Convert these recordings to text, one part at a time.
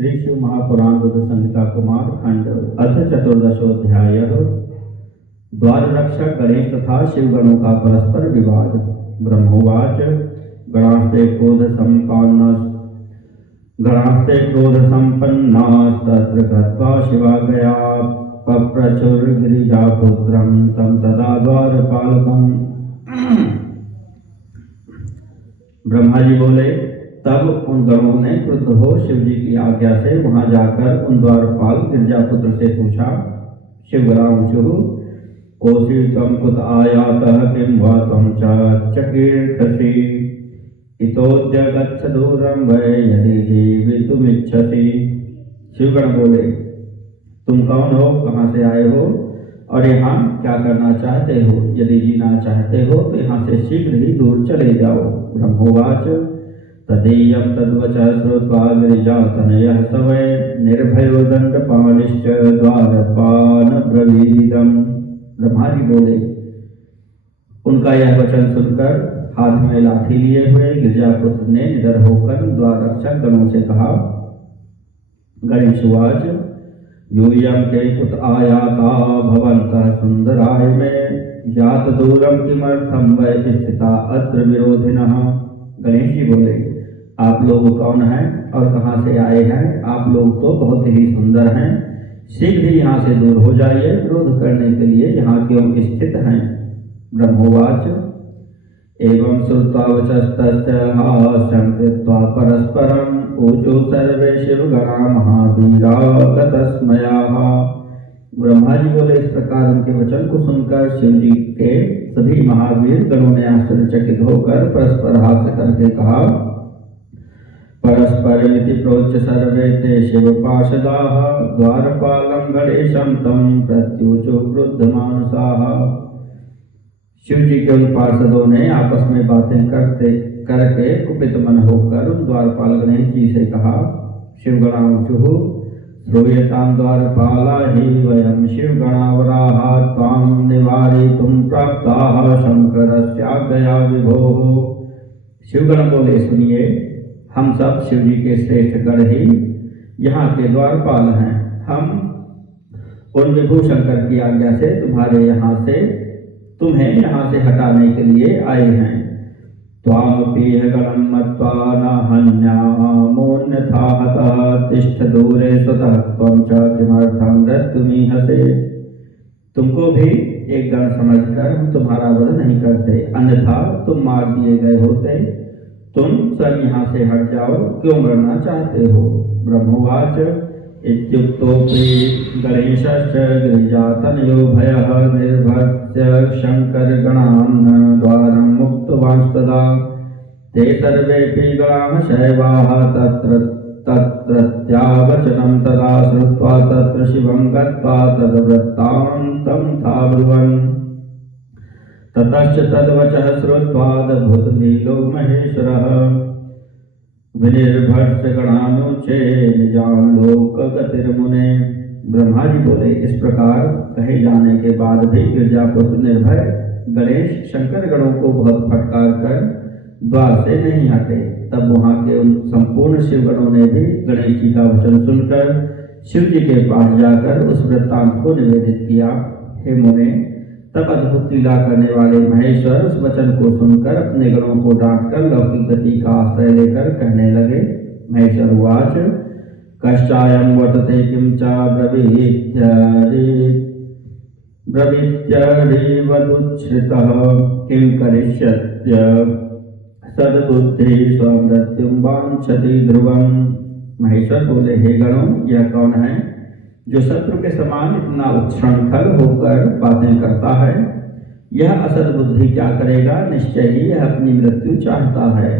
श्री शिव महापुराण बुद्ध संहिता कुमार खंड अथ चतुर्दशोध्याय। द्वार रक्षक गणेश तथा शिवगणों का परस्पर विवाद। ब्रह्मोवाच गणास्ते क्रोध संपन्नास्तत्र गत्वा शिवा गया पप्रचुर्गिरिजापुत्रं तं तदा द्वारपालकम्। ब्रह्मा जी बोले, तब उन गणों ने क्रुद्ध हो शिव जी की आज्ञा से वहां जाकर उन द्वारपाल गिरिजापुत्र से पूछा। शिवगणांशु कोशी त्वं कुत आयातः किं वा त्वं चकीर्षसि इतोद्य गच्छ दूरं वै यदि जीवितुमिच्छसि। शिवगण बोले, तुम कौन हो, कहाँ से आए हो और यहाँ क्या करना चाहते हो? यदि जीना चाहते हो तो यहाँ से शीघ्र ही दूर चले जाओ। ब्रह्मोवाच तदीयं तद्वचः श्रुत्वा गिरिजातनयः स वै निर्भयो दण्डपाणिश्च द्वारपालब्रवीदम्। ब्रह्मा जी बोले, उनका यह वचन सुनकर हाथ में लाठी लिए हुए गिरिजापुत्र ने निडर होकर द्वार रक्षक गणों से कहा। गणेशवाच यूयं के कुत आयाता भवन्तः सुंदराय में यात दूरम किमर्थं वै स्थिता अत्र विरोधिनः। गणेश जी बोले, आप लोग कौन हैं और कहाँ से आए हैं? आप लोग तो बहुत ही सुंदर हैं, शीघ्र ही यहाँ से दूर हो जाइए, विरोध करने के लिए यहाँ क्यों स्थित हैं? ब्रह्मोवाच एवं श्रुत्वा वचस्तस्य हास्यं कृत्वा परस्परम् ऊचु सर्वे शिवगणा महावीरा गतस्मयाः। ब्रह्मा जी बोले, इस प्रकार उनके वचन को सुनकर शिव जी के सभी महावीर गणों ने आश्चर्यचकित होकर परस्पर हास्य करके कहा। परस्परमिति प्रोच्य सर्वे ते शिव पार्षदाः द्वारपालं गणेशं तं प्रत्युचु क्रुद्धमानसाः। शिव जी के उन पार्षदों ने आपस में बातें करके कुपित मन होकर उन द्वारपाल गणेश जी से कहा। शिवगणांशुः श्रूयतां द्वारपाला हि वयं शिवगणावराः त्वां निवारयितुं प्राप्ताः शंकरस्याज्ञया विभोः। शिवगण बोले, सुनिए, हम सब शिव जी के श्रेष्ठ गण ही यहाँ के द्वारपाल हैं। हम उन विभु शंकर की आज्ञा से तुम्हें यहाँ से हटाने के लिए आए हैं। त्वामपीह गणं मत्वा न हन्यामोऽन्यथा हतः तिष्ठ दूरे स्वतः त्वं च किमर्थं मृत्युमीहसे। तुमको भी एक गण समझकर हम तुम्हारा वध नहीं करते, अन्यथा तुम मार दिए गए होते। तुम सब यहाँ से हट जाओ, क्यों मरना चाहते हो? ब्रह्मोवाच इत्युक्तोऽपि गणेशश्च गिरिजातनयो भयः निर्भक्त्य शङ्करगणान् द्वारं मुक्तवांस्तदा ते सर्वेऽपि गणाः शैवाः तत्रत्यावचनं तदा श्रुत्वा तत्र शिवं गत्वा तद्वृत्तान्तं थाब्रुवन्। ततश्च तद्वचः श्रुत्वादभुतलीलो महेश्वरः विनिर्भस्य गणानुचे निजान् लोकगतिर्मुने। ब्रह्मा जी बोले, इस प्रकार कहे जाने के बाद भी गिरिजापुत्र निर्भय गणेश शंकर गणों को बहुत फटकार कर द्वार से नहीं हटे। तब वहां के उन संपूर्ण शिवगणों ने भी गणेश जी का वचन सुनकर शिव जी के पास जाकर उस वृत्तांत को निवेदित किया। हे मुने, तब अद्भुत लीला करने वाले महेश्वर उस वचन को सुनकर अपने गणों को डांटकर लौकिक गति का आश्रय लेकर कहने लगे। महेश्वर उवाच कश्चायं वर्तते किं च ब्रवीत्यरिवदुच्छ्रितः किं करिष्यत्य सद्बुद्धि स्वमृत्युं वाञ्छति ध्रुवम्। महेश्वर बोले, हे गणों, यह कौन है जो शत्रु के समान इतना उच्छृंखल होकर बातें करता है? यह असद बुद्धि क्या करेगा? निश्चय ही यह अपनी मृत्यु चाहता है।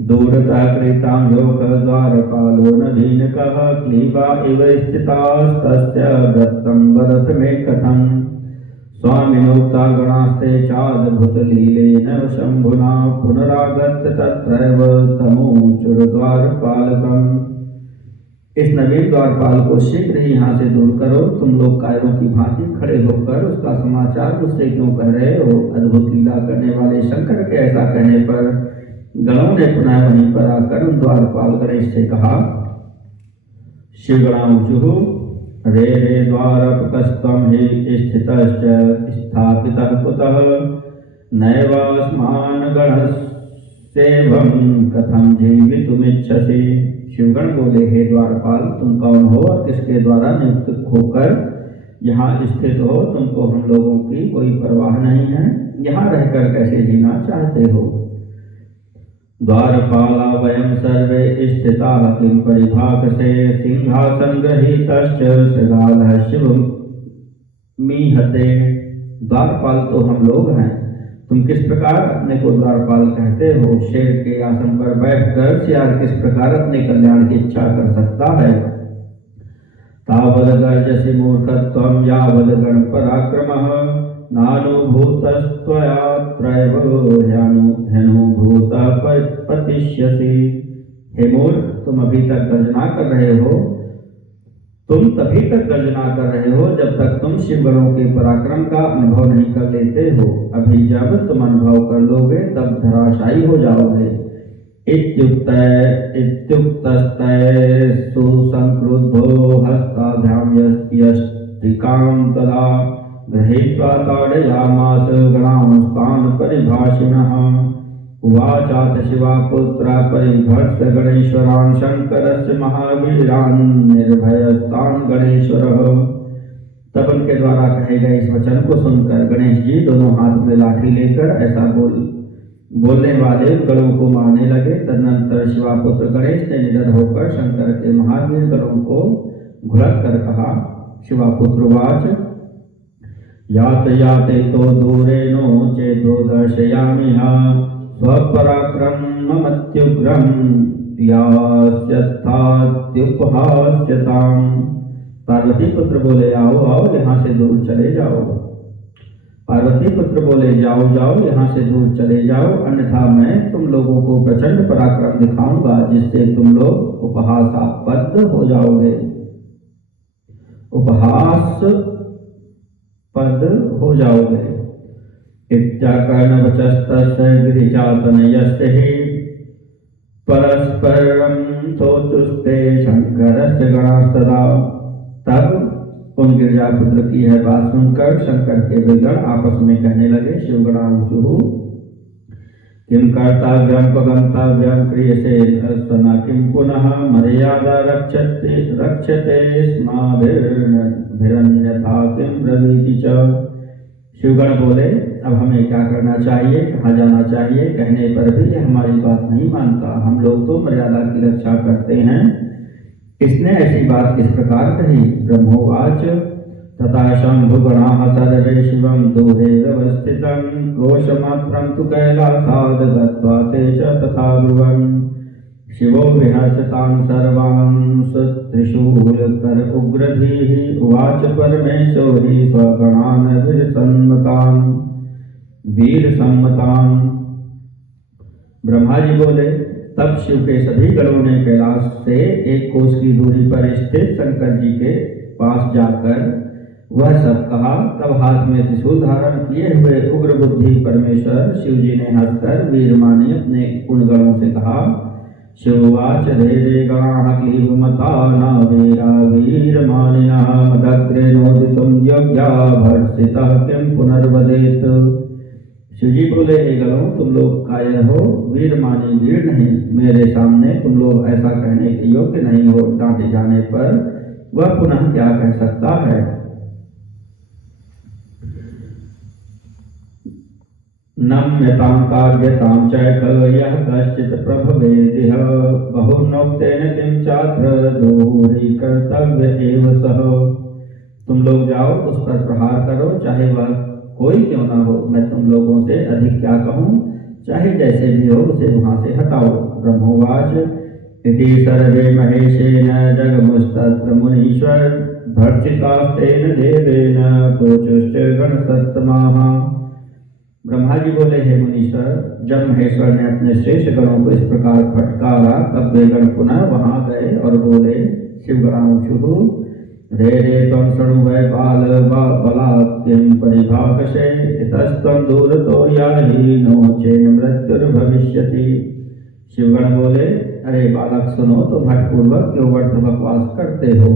दूरतः कृतां योग द्वारपालो नवीनकः क्लीबा इव स्थितास्तस्य व्रतं वदत मे कथम्। स्वामिनोक्ता गणास्ते चाद्भुतलीलेन शम्भुना पुनरागत्य तत्रैव तमूचुर्द्वारपालकम्। इस नवीन द्वारपाल को शीघ्र ही यहाँ से दूर करो। तुम लोग कायरों की भांति खड़े होकर उसका समाचार मुझसे क्यों कह रहे हो? अद्भुत लीला करने वाले शंकर के ऐसा कहने पर गणों ने पुनः वहीं पर आकर उन द्वारपाल गणेश से कहा। शिवगणाऊचुः रे रे द्वारपकस्त्वं हि स्थितश्च स्थापितः कुतः नैवास्मान् गणस्येवं कथं जीवितुमिच्छसि। शिवगण बोले, हे द्वारपाल, तुम कौन हो और किसके द्वारा नियुक्त होकर यहाँ स्थित हो? तुमको हम लोगों की कोई परवाह नहीं है, यहाँ रहकर कैसे जीना चाहते हो? द्वारपाला वयं सर्वे स्थिताः किं परिभाषसे सिंहासन गृहीतश्च श्रृगालः शिवमीहते। द्वारपाल तो हम लोग हैं, तुम किस प्रकार अपने को द्वारपाल कहते हो? शेर के आसन पर बैठकर सियार किस प्रकार अपने कल्याण की इच्छा कर सकता है? तावद गर्जसि मूर्खत्वं यावद गण पराक्रमः नानुभूतस्त्वया त्रैव ह्यनुभूतः पतिष्यसि। हे मूर्ख, तुम अभी तक गर्जना कर रहे हो। तुम तभी तक गर्जना कर रहे हो जब तक तुम शिवगणों के पराक्रम का अनुभव नहीं कर लेते हो। अभी जब तुम अनुभव कर लोगे तब धराशायी हो जाओगे। इत्युक्तस्तैस्तु संक्रुद्धो हस्ताभ्यां यष्टिकां तदा गृहीत्वा ताडयामास गणांस्तान् परिभाषिणः। उवाचाथ शिवापुत्रा परिभर्त्य गणेश्वरान् शंकरस्य महावीरान् निर्भयस्तान् गणेश्वरः। तब उनके द्वारा कहे गए इस वचन को सुनकर गणेश जी दोनों हाथ में लाठी लेकर ऐसा बोलने वाले गणों को मारने लगे। तदनंतर शिवापुत्र गणेश ने निडर होकर शंकर के महावीर गणों को घुलक कर कहा। शिवापुत्र वाच याते याते तो दूरेनो चेतो दर्शयामि स्वपराक्रममत्युग्रं यास्यथात्युपहास्यताम्। पार्वती पुत्र बोले, आओ आओ यहाँ से दूर चले जाओ। पार्वती पुत्र बोले, जाओ जाओ यहाँ से दूर चले जाओ, अन्यथा मैं तुम लोगों को प्रचंड पराक्रम दिखाऊंगा जिससे तुम लोग उपहासास्पद हो जाओगे। उपहासपद हो जाओगे। इत्याकर्णवचस्तस्य गिरिजातनयस्य हि परस्परं तोतुस्ते शंकरस्य गणास्तदा। तब उन गिरिजापुत्र की यह बात सुनकर शंकर के विगण आपस में कहने लगे। शिवगणांशुः किं कर्तव्यं गंतव्यं क्रियसे सना किं पुनः मर्यादा रक्षते स्माभिरन्यथा किं ब्रवीति च। शिवगण बोले, अब हमें क्या करना चाहिए, कहाँ जाना चाहिए? कहने पर भी यह हमारी बात नहीं मानता। हम लोग तो मर्यादा की रक्षा करते हैं, इसने ऐसी बात किस प्रकार कही? ब्रह्मोवाच तथा शंभुगणाः सर्वे शिवं दूरे व्यवस्थितं क्रोशमात्रं तु कैलासाद् गत्वा ते च तथा ब्रुवन्। शिवो विहर्षतान् सर्वान् त्रिशूलकर उग्रधीः उवाच परमेश्वरी स्वगणान् वीरसम्मतान्। ब्रह्मा जी बोले, तब शिव के सभी गणों ने कैलाश से एक कोस की दूरी पर स्थित शंकर जी के पास जाकर वह सब कहा। तब हाथ में त्रिशूल धारण किए हुए उग्र बुद्धि परमेश्वर शिव जी ने हंसकर वीरमानी अपने उन गणों से कहा। शिववाच रे रे गणाः क्लीबमता न वीरा वीरमानिनः मदग्रे नोदितुं योग्या भर्त्सितः किं पुनर्वदेत्। शिवजी बोले, हे गणों, तुम लोग कायर हो, वीर माने वीर नहीं। मेरे सामने तुम लोग ऐसा कहने के योग्य नहीं हो। डांटे जाने पर वह पुनः क्या कह सकता है? नम्यतां कार्यतां च खलु यः कश्चित् प्रभवेदिह बहुनोक्तेन किं चात्र दूरी कर्तव्य एव सः। तुम लोग जाओ, उस पर प्रहार करो, चाहे वह कोई क्यों ना हो। मैं तुम लोगों से अधिक क्या कहूँ, चाहे जैसे भी हो उसे वहां से हटाओ। ब्रह्मोवाच इति सर्वे महेशेन जगमुस्तत्र मुनीश्वर भर्त्सितास्तेन देवेन कोचुश्च गणसत्तमाः। ब्रह्मा जी बोले, हे मुनीश्वर, जब महेश्वर ने अपने श्रेष्ठ गणों को इस प्रकार फटकारा तब वे गण पुनः वहां गए और बोले। शिवगणांशुः रे रे त्वं शृणु वै बाल बलात् किं परिभाषसे इतस्त्वं दूरतो याहि नो चेन मृत्युर्भविष्यति। शिवगण बोले, अरे बालक सुनो, तो भटपूर्वक क्यों व्यर्थ बकवास करते हो?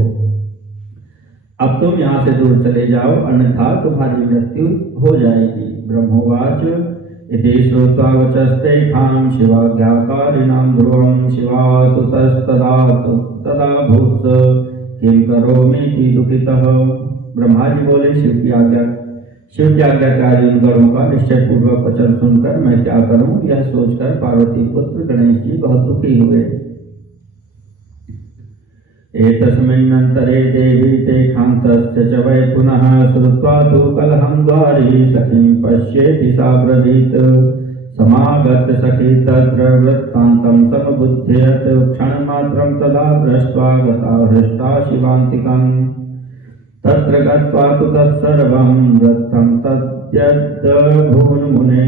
अब तुम यहाँ से दूर चले जाओ, अन्यथा तुम्हारी मृत्यु हो जाएगी। ब्रह्मोवाच इति श्रुत्वा वचस्तेषां शिवाज्ञाकारिणां ध्रुवं शिवासुतस्तदा भूत्स किं करोमीति दुःखितः। ब्रह्मा जी बोले, शिव की आज्ञाकारी उन गणों का निश्चय पूर्वक वचन सुनकर मैं क्या करूं, यह सोचकर पार्वती पुत्र गणेश जी बहुत दुखी हुए। एतस्मिन्नन्तरे देवी ते खान्तस्य च वै पुनः श्रुत्वा तु कलहं द्वारि सखीं पश्येति सा ब्रवीत्। समागत्य सखी तत्र वृत्तान्तं समबुध्यत क्षणमात्रं तदा दृष्ट्वा गता हृष्टा शिवान्तिकम्। तत्र गत्वा तु तत्सर्वं वृत्तं तद्यद्भुवन्मुने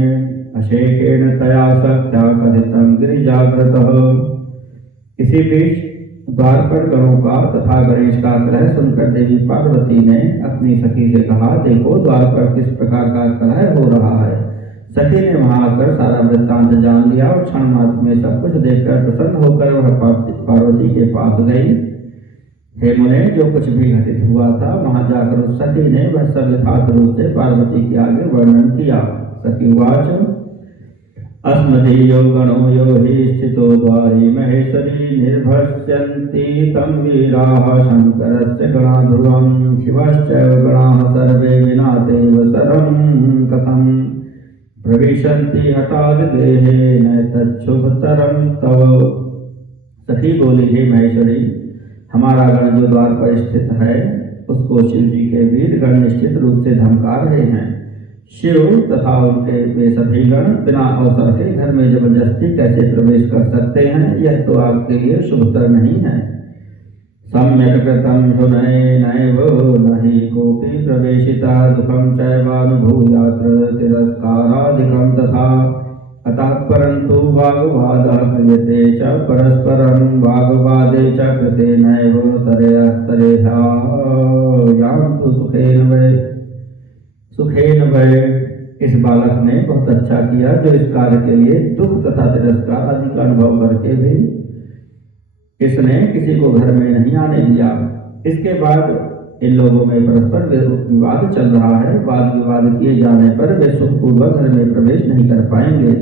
अशेकेन तया सख्या कथितं गिरिजाग्रतः। इसी बीच द्वार पर गणों का तथा गणेश का कलह सुनकर देवी पार्वती ने अपनी सखी से कहा, देखो द्वार पर किस प्रकार का कलह हो रहा है। सखी ने वहां आकर सारा वृत्तांत जान लिया और क्षण मात्र में सब कुछ देखकर प्रसन्न होकर वह पार्वती के पास गई। हे मुने, जो कुछ भी घटित हुआ था वहां जाकर उस सखी ने वह सब यथार्थ रूप से पार्वती के आगे वर्णन किया। सखी वाच अस्मदीयो गणो यो हि स्थितो द्वारि महेश्वरी निर्भस्यन्ति तं वीराः शङ्करस्य गणा ध्रुवं शिवश्चैव गणाः सर्वे विना तेव सरं कथं प्रविशन्ति हठात् देहे न तच्छुभतरं तव। सखी बोली, हे महेश्वरी, हमारा गण जो द्वार पर स्थित है उसको शिव जी के वीर गण निश्चित रूप से धमका रहे हैं। शिव तथा उनके वे सभी गण बिना अवसर के घर में जबरदस्ती कैसे प्रवेश कर सकते हैं, यह तो आपके लिए शुभतर नहीं है। सम्यक कृतं शुनैनैव नहि कोऽपि प्रवेशिता दुःखं चैवानुभूयात्र तिरस्कारादिकं तथा। अतः परन्तु वाग्वादः क्रियते च परस्परं वाग्वादे च कृते नैव तरेहा यान्तु सुखेन वै। इस बालक ने बहुत अच्छा किया जो इस कार्य के लिए दुख तथा तिरस्कार आदि का अनुभव करके भी इसने किसी को घर में नहीं आने दिया। इसके बाद इन लोगों में परस्पर विवाद चल रहा है। वाद विवाद किए जाने पर वे सुखपूर्वक घर में प्रवेश नहीं कर पाएंगे।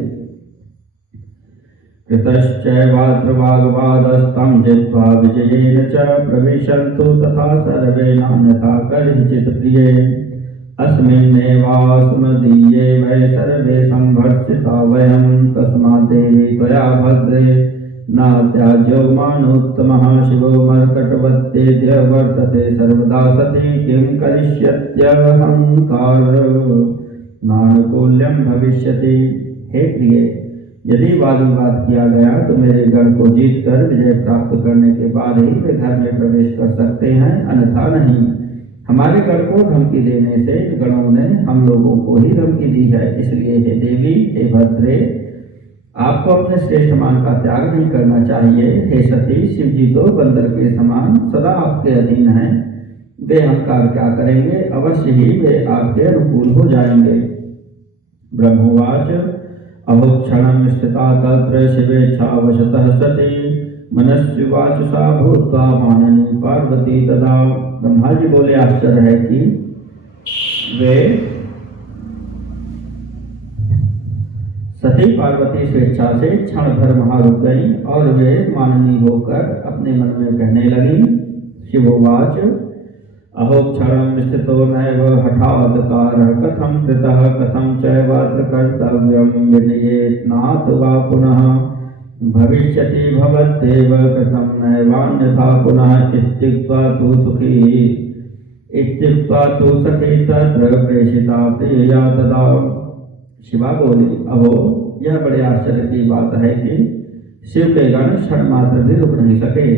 कृतश्चैवात्र वाग्वादस्तं जित्वा विजयेन च प्रविशन्तु तथा सर्वे नान्यथा कर्हिचित् प्रिये। अस्मिन्नेवास्मदीये वै सर्वे संभर्षिता वयं तस्माद्देवी त्वया भद्रे नात्याज्यो मानोत्तमः शिवो मर्कटवत्येद्य वर्तते सर्वदा सती किं करिष्यत्यहंकार नानुकूल्यं भविष्यति। हे प्रिय, यदि वाद विवाद किया गया तो मेरे गण को जीत कर विजय प्राप्त करने के बाद ही वे घर में प्रवेश कर सकते हैं, अन्यथा नहीं। हमारे गण को धमकी देने से इन गणों ने हम लोगों को ही धमकी दी है। इसलिए हे देवी, हे भद्रे, आपको अपने श्रेष्ठ मान का त्याग नहीं करना चाहिए। हे सती, शिव जी तो बंदर के समान सदा आपके अधीन हैं। वे अहंकार क्या करेंगे, अवश्य ही वे आपके अनुकूल हो जाएंगे। ब्रह्मोवाच अभुक्षणं स्थिता तत्र शिवेच्छावशतः सती मनस्विवाचसा भूत्वा माननी पार्वती तदा। ब्रह्मा जी बोले, आश्चर्य है कि वे सती पार्वती स्वेच्छा से क्षण भर वहां रुक गई और वे माननी होकर अपने मन में कहने लगी। शिवोवाच अहो क्षणं स्थितो नैव हठात् कारः कथं कृतः कथं चैवात्र कर्तव्यं विनयेत् नाथ वा पुनः भविष्यति भवत्येव कृतं नैवान्यथा पुनः इत्युक्त्वा तु सखी तत्र प्रेषिता प्रिया तदा। शिवा बोली, अहो यह बड़े आश्चर्य की बात है कि शिव के गण क्षण मात्र भी रुक नहीं सके।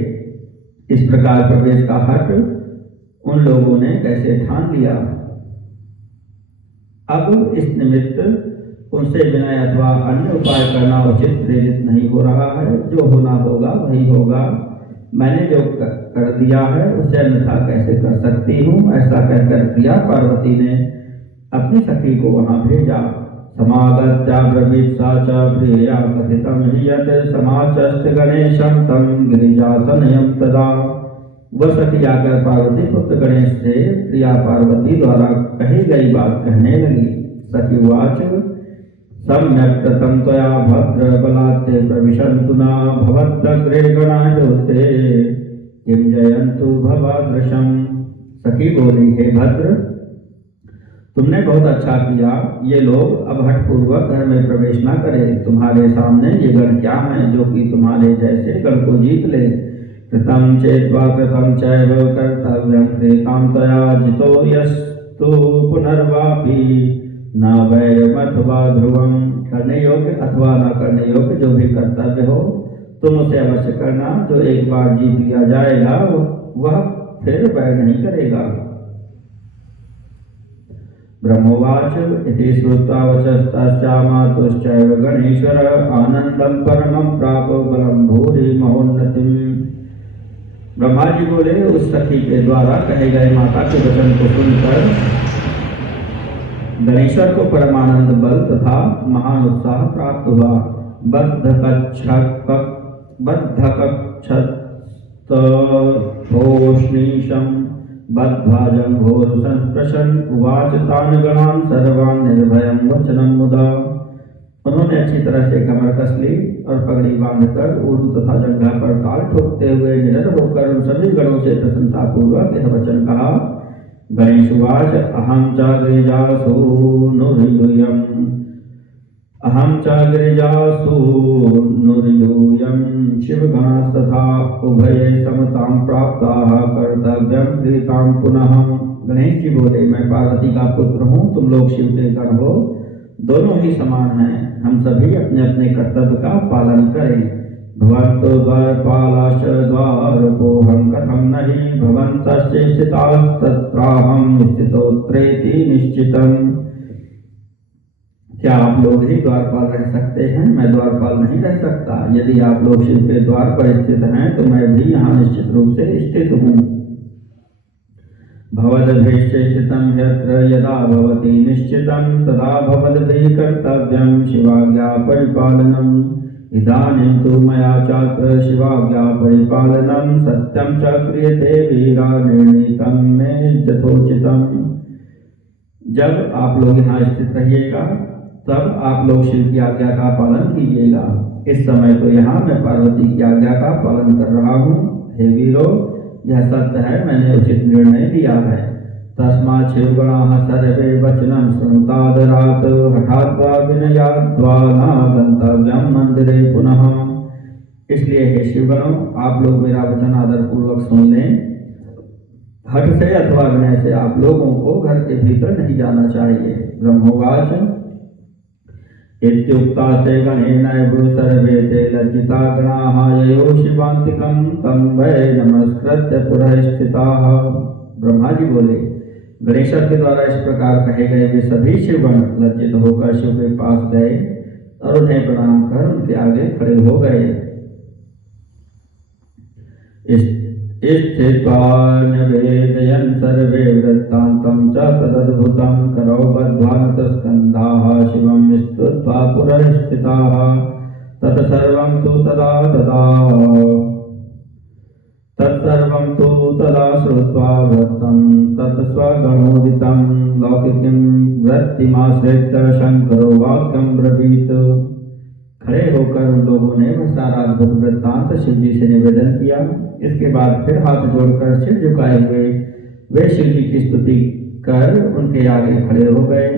इस प्रकार प्रवेश का हट उन लोगों ने कैसे ठान लिया। अब इस निमित्त उनसे विनय अथवा अन्य उपाय करना उचित प्रेरित नहीं हो रहा है। जो होना होगा वही होगा। मैंने जो कर दिया है उसे अन्यथा कैसे कर सकती हूँ। ऐसा कहकर प्रिया पार्वती ने अपनी सखी को वहां भेजा। समागत्याब्रवीत् सा च प्रिया कथितं हि यत् समाचष्ट गणेशं तं गिरिजातनयं तदा। वह सखी आकर पार्वती पुत्र गणेश से प्रिया पार्वती द्वारा कही गई बात कहने लगी। सखी उवाच सम्यक् कृतं त्वया भद्र बलात्ते प्रविशन्तु न भवद्दग्रे गणायोते किं जयन्तु भवादृशम्। सखी बोली, हे भद्र, तुमने बहुत अच्छा किया। ये लोग अब हठपूर्वक घर में प्रवेश न करें। तुम्हारे सामने ये गण क्या हैं जो कि तुम्हारे जैसे गण को जीत ले। कृतं चेद्वा कृतं चैव कर्तव्यं क्रियतां त्वया जितो यस्तु पुनर्वापि न वैरमथवा ध्रुवम्। करने योग्य अथवा न करने योग्य जो भी कर्तव्य हो तुम उसे अवश्य करना। जो एक बार जीत लिया जाएगा वह फिर वैर नहीं करेगा। ब्रह्मोवाच इति श्रुत्वा वचस्तस्या मातुश्चैव गणेश्वर आनंदं परमं प्राप बलं भूरि महोन्नतिम्। ब्रह्मा जी बोले, उस सखी के द्वारा कहे गए माता के वचन को सुनकर गणेश्वर को परमानंद बल तथा महान उत्साह प्राप्त हुआ। बद्धकक्षतोष्णीशं बद्ध्वाजं घोर संस्पृशन् उवाच तान् गणान् सर्वान् निर्भयं वचनं मुदा। उन्होंने अच्छी तरह से कमर कस ली और पगड़ी बांधकर ऊर्ध्व तथा जंघा पर ताल ठोकते हुए निडर होकर उन सभी गणों से प्रसन्नतापूर्वक यह वचन कहा। गणेश उवाच अहं च गिरिजासु नुर्यूयं शिवगणास्तथा उभये समतां प्राप्ताः कर्तव्यं क्रियतां पुनः। गणेश जी बोले, मैं पार्वती का पुत्र हूँ, तुम लोग शिव के गण हो, दोनों ही समान हैं। हम सभी अपने अपने कर्तव्य का पालन करें। भवन्तो द्वारपालाश्च द्वारपोऽहं कथं नहि भवन्तश्च स्थितास्तत्राहं स्थितोत्रेति निश्चितम्। क्या आप लोग ही द्वारपाल रह सकते हैं? मैं द्वारपाल नहीं रह सकता। यदि आप लोग शिव के द्वार पर स्थित हैं तो मैं भी यहाँ निश्चित रूप से स्थित हूँ। भवद्भिश्च स्थितं ह्यत्र यदा भवति निश्चितं तदा भवद्भिः कर्तव्यं शिवाज्ञा परिपालनम्। इदानीं तु मया चात्र शिवाज्ञा परिपालनं सत्यं च क्रियते वीरा निर्णीतं मे यथोचितम्। जब आप लोग यहाँ स्थित रहिएगा तब आप लोग शिव की आज्ञा का पालन कीजिएगा। इस समय तो यहाँ मैं पार्वती की आज्ञा का पालन कर रहा हूँ। हे वीरो, यह सत्य है, मैंने उचित निर्णय लिया है। तस्मात् शिवगणाः सर्वे वचनं शृणुतादरात् हठाद्वा विनयाद्वा न गन्तव्यं मंदिरे पुनः। इसलिए हे शिवगणों, आप लोग मेरा वचन आदर पूर्वक सुन लें। हठ से अथवा विनय से आप लोगों को घर के भीतर नहीं जाना चाहिए। ब्रह्मोवाच इत्युक्तास्ते गणेनैव सर्वे ते लज्जिता गणाः ययो शिवान्तिकं तं वै नमस्कृत्य पुरः स्थिताः। ब्रह्मा जी बोले, गणेश्वर के द्वारा इस प्रकार कहे गए वे सभी शिवगण लज्जित होकर शिव के पास गए और उन्हें प्रणाम कर उनके आगे खड़े हो गए। स्थित्वा निवेदयन् सर्वे वृत्तान्तं च तदद्भुतं करौ बद्ध्वा नतस्कन्धाः शिवं स्तुत्वा पुरः स्थिताः। तत्सर्वं तु तदा श्रुत्वा वृत्तं तत्स्वगणोदितं लौकिकीं वृत्तिमाश्रित्य शंकरो वाक्यं ब्रवीत। खड़े होकर उन लोगों ने वह सारा अद्भुत वृत्तांत शिव जी से निवेदन किया। इसके बाद फिर हाथ जोड़कर सिर झुकाए हुए वे शिव जी की स्तुति कर उनके आगे खड़े हो गए।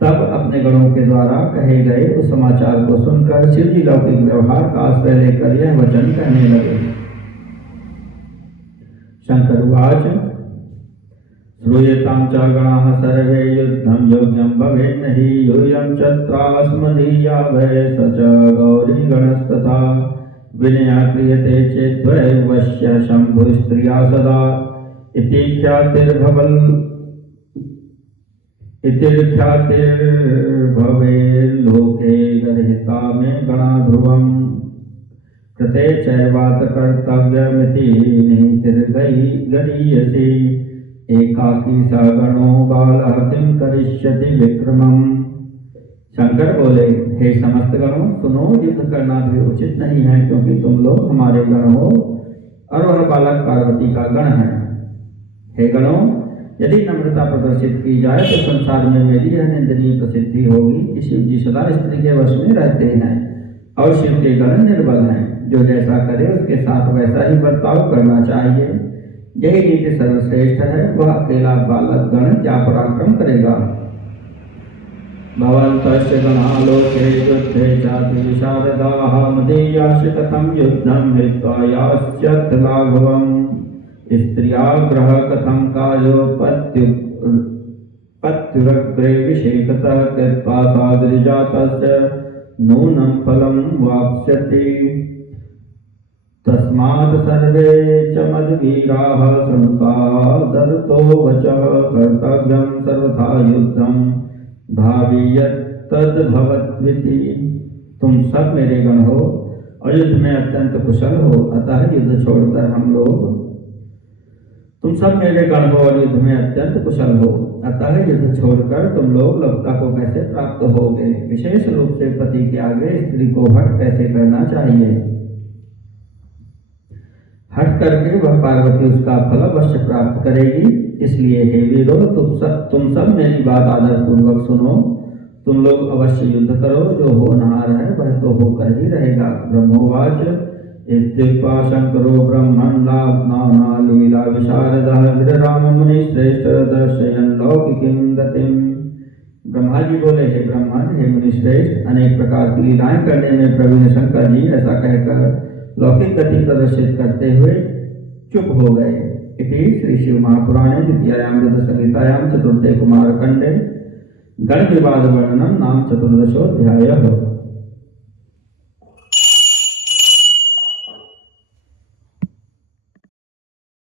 तब अपने गणों के द्वारा कहे गए उस समाचार को सुनकर शिव जी लौकिक व्यवहार का आश्रय लेकर यह वचन कहने लगे। शंकर उवाच श्रूयतां च गणाः सर्वे युद्धं योग्यं भवेन्नहि यूयं चत्रास्मदीया वै स च गौरी गणस्तथा विनया क्रियते चेद्वैवश्य शम्भुस्त्रिया सदा इति ख्यातिर्भवे लोके गर्हिता मे गणा ध्रुवम् कृते चैवात कर्तव्यमिति नीतिर्गरीयसी एकाकी स गणो बालः किं करिष्यति विक्रमम्। शंकर बोले, हे समस्त गणों, सुनो, युद्ध करना भी उचित नहीं है, क्योंकि तुम लोग हमारे गण हो और वह बालक पार्वती का गण है। हे गणों, यदि नम्रता प्रदर्शित की जाए तो संसार में मेरी यह निंदनीय प्रसिद्धि होगी कि शिव जी सदा स्त्री के वश में रहते हैं और शिव के गण निर्बल हैं। जो जैसा करे उसके साथ वैसा ही बर्ताव करना चाहिए। यही नीति सर्वश्रेष्ठ है। वह अकेला बालक गण क्या पराक्रम करेगा। भवन्तश्च गणालोके युद्धे चापि विशारदाः मदीयाश्च कथं युद्धं हित्वा यास्यथ लाघवम्। स्त्रियाग्रह कथं कायो पत्युरग्रे विषेकतः कृत्वा सा गिरिजातस्य नूनं फलं वाप्स्यति। तस्मात् सर्वे च मद्वीराः शृणुतादर्तो वचः कर्तव्यं सर्वथा युद्धं भावियत् तद्भवत्विति। तुम सब मेरे गण हो और युद्ध में अत्यंत कुशल हो, अतः युद्ध छोड़कर हम लोग तुम सब मेरे गण हो और युद्ध में अत्यंत कुशल हो, अतः युद्ध छोड़कर तुम लोग लवता को कैसे प्राप्त होगे। विशेष रूप से पति के आगे स्त्री को हठ कैसे करना चाहिए। हट करके वह पार्वती उसका फल अवश्य प्राप्त करेगी। इसलिए हे वीरों, तुम सब मेरी बात आदर पूर्वक सुनो। तुम लोग अवश्य युद्ध करो। जो होनहार है वह तो होकर ही रहेगा। ब्रह्मोवाच इत्युक्त्वा शंकरो ब्रह्मन् नाना लीला विशारदः विरराम मुनि श्रेष्ठ दर्शयन् लौकिकीं गतिम्। ब्रह्मा जी बोले, हे ब्रह्मन, हे मुनि श्रेष्ठ, अनेक प्रकार की लीलाएं करने में प्रवीण शंकर जी ऐसा कहकर लौकिक गति प्रदर्शित करते हुए चुप हो गए। इति श्री शिव महापुराणे द्वितीयायां युद्ध संहितायां चतुर्थे कुमार खंडे गण विवाद वर्णनम नाम चतुर्दशोऽध्यायः।